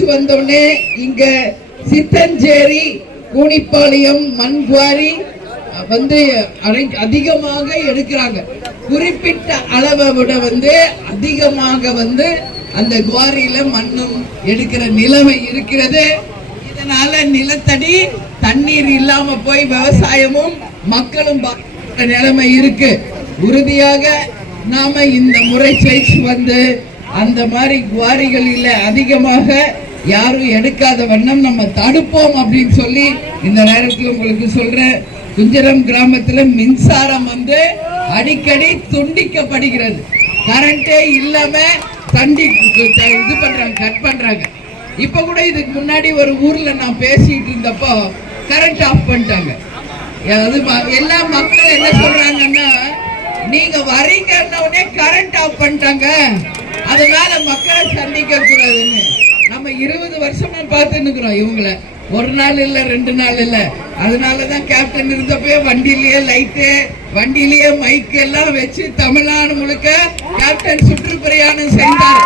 ஆட்சி வந்தோடனே இங்க சித்தஞ்சேரி கூனிப்பாளையம் மண்குவாரி அதிகமாக எடுக்கிறாங்க. குறிப்பிட்ட அளவை விட அதிகமாக அந்த குவாரியில மண்ணும் எடுக்கிற நிலைமை இருக்கிறது. இதனால நிலத்தடி தண்ணீர் இல்லாம போய் விவசாயமும் மக்களும் நிலைமை இருக்கு. உறுதியாக நாம இந்த முறை ஜெயிச்சு அந்த மாதிரி குவாரிகளில் அதிகமாக யாரும் எடுக்காத வண்ணம் நம்ம தடுப்போம் அப்படின்னு சொல்லி இந்த நேரத்தில் உங்களுக்கு சொல்றேன். குஞ்சரம் கிராமத்துல மின்சாரம் அடிக்கடி துண்டிக்கப்படுகிறது. கரண்டே இல்லாம இது பண்றாங்க, கட் பண்றாங்க. இப்ப கூட இதுக்கு முன்னாடி ஒரு ஊர்ல நான் பேசிட்டு இருந்தப்போ கரண்ட் ஆஃப் பண்ணிட்டாங்க. எல்லா மக்களும் என்ன சொல்றாங்கன்னா, நீங்க வரீங்கன்னு கரண்ட் ஆஃப் பண்ணிட்டாங்க, அதனால மக்களை சந்திக்க கூடாதுன்னு. நம்ம 20 வருஷமா பார்த்துன்னு இருக்கிறோம் இவங்களை. ஒரு நாள் இல்ல, 2 நாள் இல்ல. அதனாலதான் கேப்டன் இருந்தப்பே வண்டியிலேயே லைட்டு, வண்டியிலேயே மைக் எல்லாம் வச்சு தமிழ்நாடு முழுக்க கேப்டன் சுற்றுப்பிரயாணம் செய்தார்.